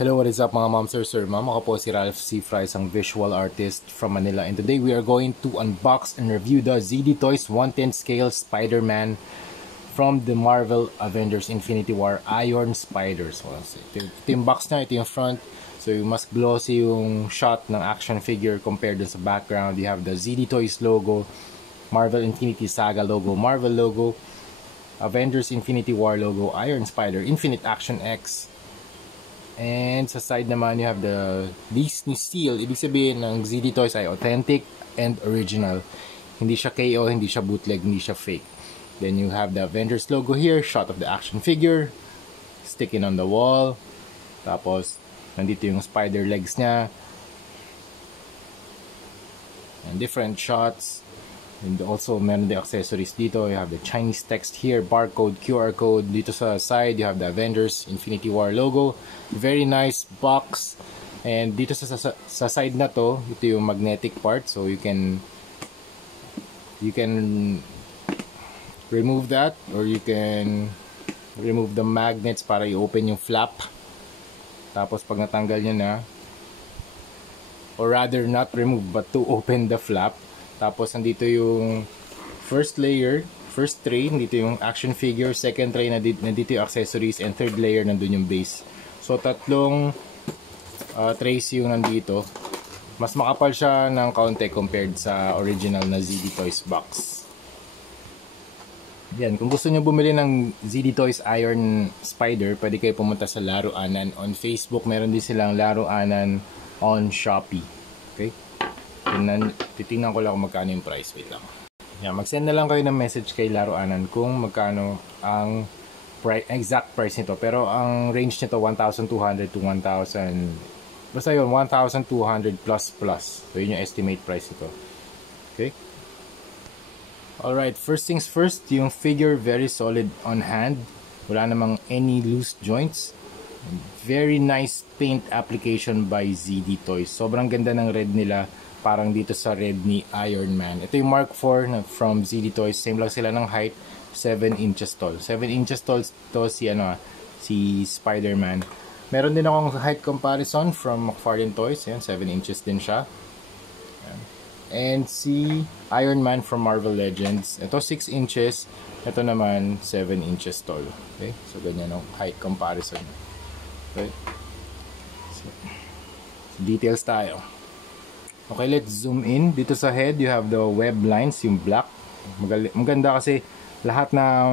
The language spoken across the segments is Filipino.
Hello, what is up mga ma'am, sir, ma'am? Ako po si Ralph C. Fry, isang visual artist from Manila. And today we are going to unbox and review the ZD Toys 1/10 scale Spider-Man from the Marvel Avengers Infinity War Iron Spider. So, ito yung box na, ito yung front. So, mas glossy yung shot ng action figure compared dun sa background. You have the ZD Toys logo, Marvel Infinity Saga logo, Marvel logo, Avengers Infinity War logo, Iron Spider, Infinite Action X. And sa side naman, you have the Disney seal. Ibig sabihin ng ZD Toys ay authentic and original. Hindi siya KO, hindi siya bootleg, hindi siya fake. Then you have the Avengers logo here, shot of the action figure, sticking on the wall. Tapos, nandito yung spider legs niya. And different shots. And also, meron din accessories dito. You have the Chinese text here, barcode, QR code. Dito sa side, you have the Avengers Infinity War logo. Very nice box. And dito sa side na to, ito yung magnetic part. So, you can remove that, or you can remove the magnets para i-open yung flap. Tapos, pag natanggal nyo na, or rather not remove, but to open the flap. Tapos, nandito yung first layer, first tray, nandito yung action figure, second tray, nandito yung accessories, and third layer, nandun yung base. So, tatlong trays yung nandito. Mas makapal siya ng kaunti compared sa original na ZD Toys box. Yan, kung gusto nyo bumili ng ZD Toys Iron Spider, pwede kayo pumunta sa Laruanan on Facebook. Meron din silang Laruanan on Shopee. Okay? Titingnan ko lang kung magkano yung price. Wait lang. Yan, mag-send na lang kayo ng message kay Laruanan kung magkano ang exact price nito. Pero ang range nito 1,200 to 1,000. Basta yun, 1,200 plus. So yun yung estimate price nito. Okay? Alright, first things first, yung figure very solid on hand. Wala namang any loose joints. Very nice paint application by ZD Toys. Sobrang ganda ng red nila. Parang dito sa red ni Iron Man. Ito yung Mark IV from ZD Toys. Same lang sila ng height. 7 inches tall. 7 inches tall to si Spider-Man. Meron din akong height comparison from McFarlane Toys. Yan, 7 inches din siya. Yan. And si Iron Man from Marvel Legends. Ito 6 inches. Ito naman 7 inches tall. Okay? So, ganyan ang height comparison. Okay? So, details tayo. Okay, let's zoom in. Dito sa head, you have the web lines, yung black. Maganda kasi lahat ng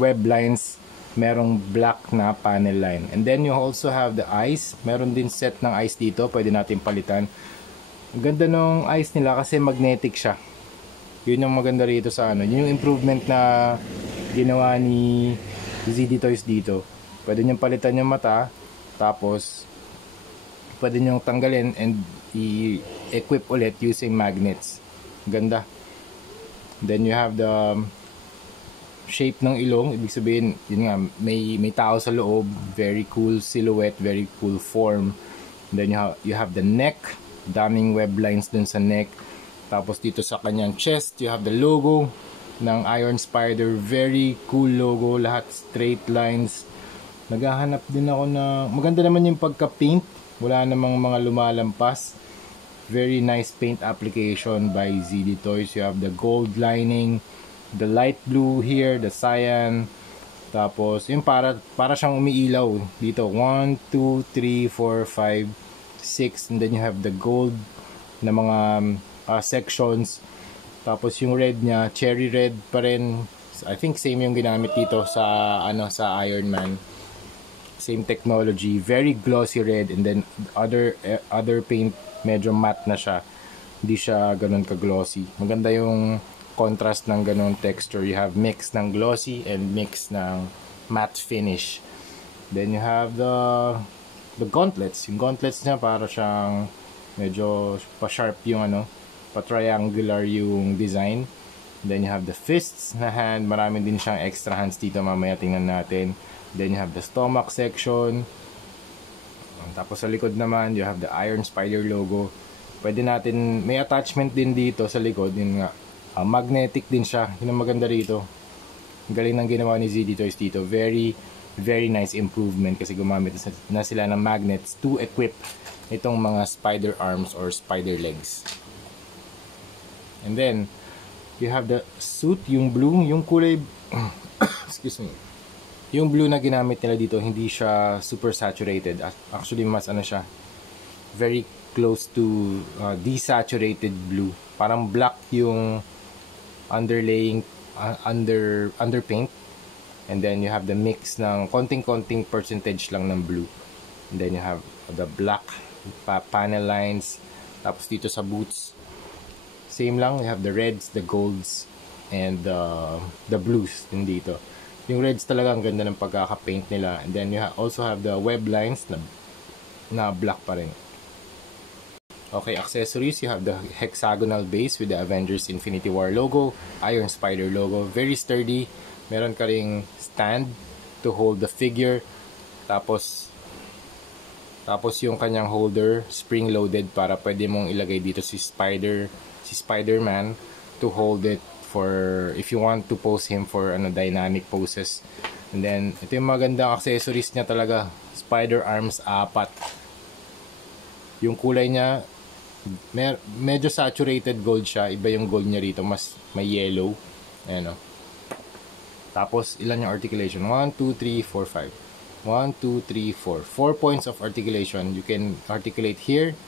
web lines merong black na panel line. And then you also have the eyes. Meron din set ng eyes dito. Pwede natin palitan. Ang ganda ng eyes nila kasi magnetic siya. Yun yung maganda rito sa ano. Yun yung improvement na ginawa ni ZD Toys dito. Pwede nyo palitan yung mata. Tapos, pwede nyo tanggalin and i-equip ulit using magnets. Ganda. Then you have the shape ng ilong. Ibig sabihin, yun nga, may tao sa loob. Very cool silhouette, very cool form. Then you have the neck. Daming web lines dun sa neck. Tapos dito sa kanyang chest, you have the logo ng Iron Spider. Very cool logo. Lahat straight lines. Naghahanap din ako na maganda naman yung pagka-paint. Wala namang mga lumalampas. Very nice paint application by ZD Toys. You have the gold lining, the light blue here, the cyan. Tapos, yung para siyang umiilaw dito. 1, 2, 3, 4, 5, 6. And then you have the gold na mga sections. Tapos yung red niya, cherry red pa rin. I think same yung ginamit dito sa Iron Man. Same technology, very glossy red, and then other paint medyo matte na siya. Hindi siya ganun ka-glossy. Maganda yung contrast ng ganun texture. You have mix ng glossy and mix ng matte finish. Then you have the gauntlets. Yung gauntlets niya para siyang medyo pa-sharp yung pa-triangular yung design. Then you have the fists na hand. Marami din siyang extra hands dito. Mamaya tingnan natin. Then you have the stomach section. Tapos sa likod naman, you have the Iron Spider logo. Pwede natin, may attachment din dito sa likod. Yun nga, magnetic din siya. Yun ang maganda rito. Galing ng ginawa ni ZD Toys dito. Very very nice improvement kasi gumamit na sila ng magnets to equip itong mga spider arms or spider legs. And then you have the suit, yung blue, yung kulay excuse me. Yung blue na ginamit nila dito, hindi siya super saturated. Actually, mas ano siya, very close to desaturated blue. Parang black yung underlaying underpaint. And then you have the mix ng konting-konting percentage lang ng blue. And then you have the black panel lines. Tapos dito sa boots, same lang. You have the reds, the golds, and the blues din dito. Yung reds talaga ang ganda ng pagkaka-paint nila. And then you also have the web lines na black pa rin. Okay, accessories, you have the hexagonal base with the Avengers Infinity War logo, Iron Spider logo, very sturdy. Meron ka ring stand to hold the figure. Tapos yung kanyang holder, spring-loaded para pwede mong ilagay dito si Spider-Man to hold it for if you want to pose him for dynamic poses. And then ito yung magandang accessories niya talaga, spider arms 4. Yung kulay niya medyo saturated gold siya, iba yung gold niya rito, mas may yellow. Ayan o. Tapos ilan yung articulation? 1, 2, 3, 4, 5. 1, 2, 3, 4. 4 points of articulation. You can articulate here,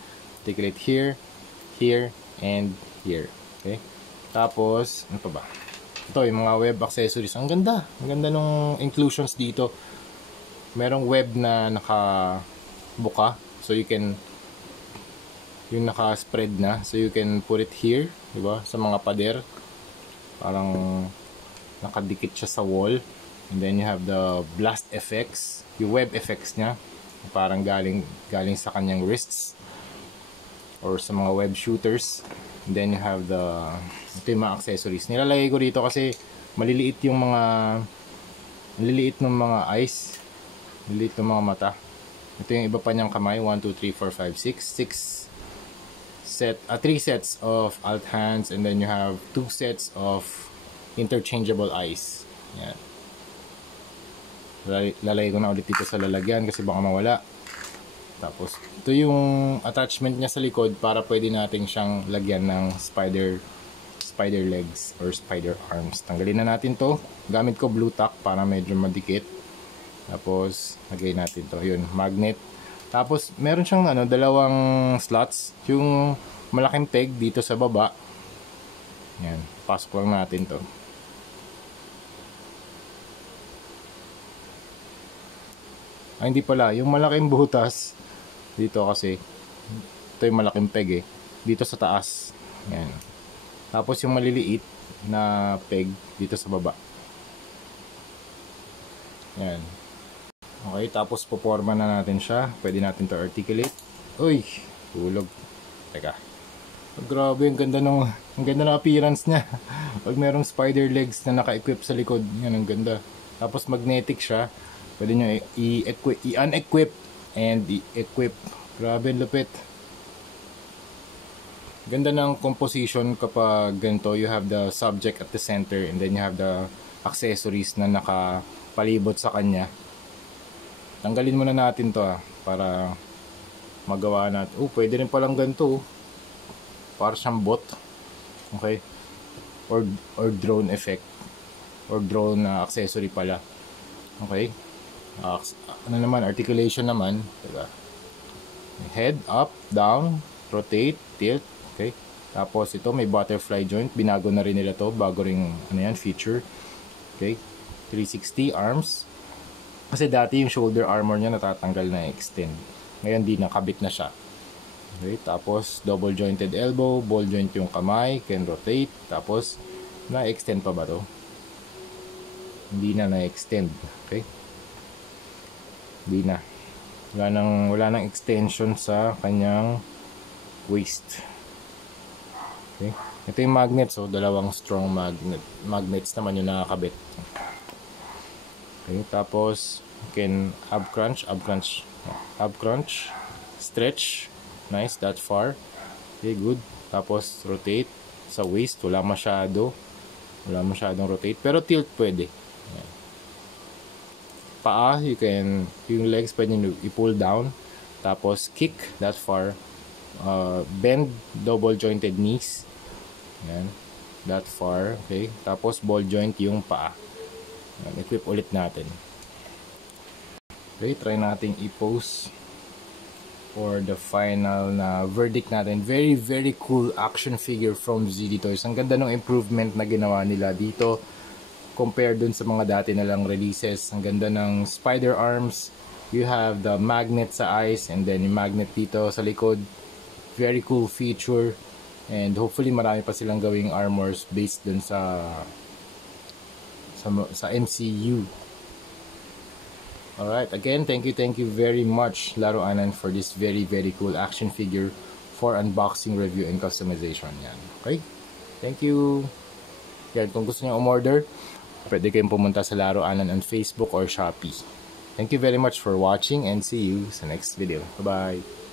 here, and here. Okay? Tapos, ano pa ba? Ito, yung mga web accessories. Ang ganda. Ang ganda nung inclusions dito. Merong web na nakabuka. So, you can, yung naka-spread na. So, you can put it here. Diba? Sa mga pader. Parang nakadikit siya sa wall. And then, you have the blast effects. Yung web effects niya. Parang galing sa kanyang wrists. Or sa mga web shooters. And then you have ito yung mga accessories. Nilalagay ko dito kasi maliliit ng mga eyes. Maliliit ng mga mata. Ito yung iba pa niyang kamay. 1, 2, 3, 4, 5, 6. 3 sets of alt hands. And then you have 2 sets of interchangeable eyes. Yan. Lalagay ko na ulit dito sa lalagyan kasi baka mawala. Tapos, ito yung attachment niya sa likod para pwede natin siyang lagyan ng spider legs or spider arms. Tanggalin na natin to. Gamit ko blue tack para medyo madikit. Tapos, lagay natin to. Yun, magnet. Tapos, meron siyang dalawang slots. Yung malaking peg dito sa baba. Yan, pasok lang natin to. Ay, hindi pala. Yung malaking butas dito kasi ito yung malaking peg dito sa taas. Yan. Tapos yung maliliit na peg dito sa baba. Yan. Okay, tapos poporma na natin siya. Pwede natin to articulate. Uy, tulog. Teka. Grabe, ang ganda ng appearance niya. Pag merong spider legs na naka-equip sa likod, yan ang ganda. Tapos magnetic siya. Pwede nyo i-unequip and i-equip. Grabe, lupit. Ganda ng composition kapag ganito. You have the subject at the center and then you have the accessories na nakapalibot sa kanya. Tanggalin muna natin to para magawa natin. Pwede rin palang ganito. Para siyang bot. Okay? Or drone effect. Or drone accessory pala. Okay? Articulation naman. Diba? Head, up, down, rotate, tilt. Okay? Tapos ito may butterfly joint. Binago na rin nila to. Bago rin feature. Okay? 360 arms. Kasi dati yung shoulder armor niya natatanggal na extend. Ngayon di nakabit na siya. Okay? Tapos double jointed elbow. Ball joint yung kamay. Can rotate. Tapos na-extend pa ba to? Hindi na na-extend. Okay? Hindi na. Wala nang extension sa kanyang waist. Okay? Ito yung magnets. Dalawang strong magnets naman yung nakakabit. Okay? Tapos, you can ab crunch, stretch. Nice, that far. Okay, good. Tapos, rotate sa waist. Wala masyadong rotate. Pero tilt pwede. Ayan. paa, yung legs pwede nyo i-pull down. Tapos kick that far. Bend double jointed knees. Yan. That far. Okay. Tapos ball joint yung paa. Yan. Equip ulit natin. Okay. Try nating i-pose for the final na verdict natin. Very, very cool action figure from ZD Toys. Ang ganda ng improvement na ginawa nila dito compared dun sa mga dati na lang releases. Ang ganda ng spider arms. You have the magnet sa eyes and then yung magnet dito sa likod. Very cool feature. And hopefully marami pa silang gawing armors based dun sa MCU. Alright, again, thank you very much Laruanan for this very, very cool action figure for unboxing, review, and customization. Yan. Okay? Thank you. Yan, kung gusto nyo umorder, pwede kayong pumunta sa Laruanan on Facebook or Shopee. Thank you very much for watching and see you sa next video. Bye-bye!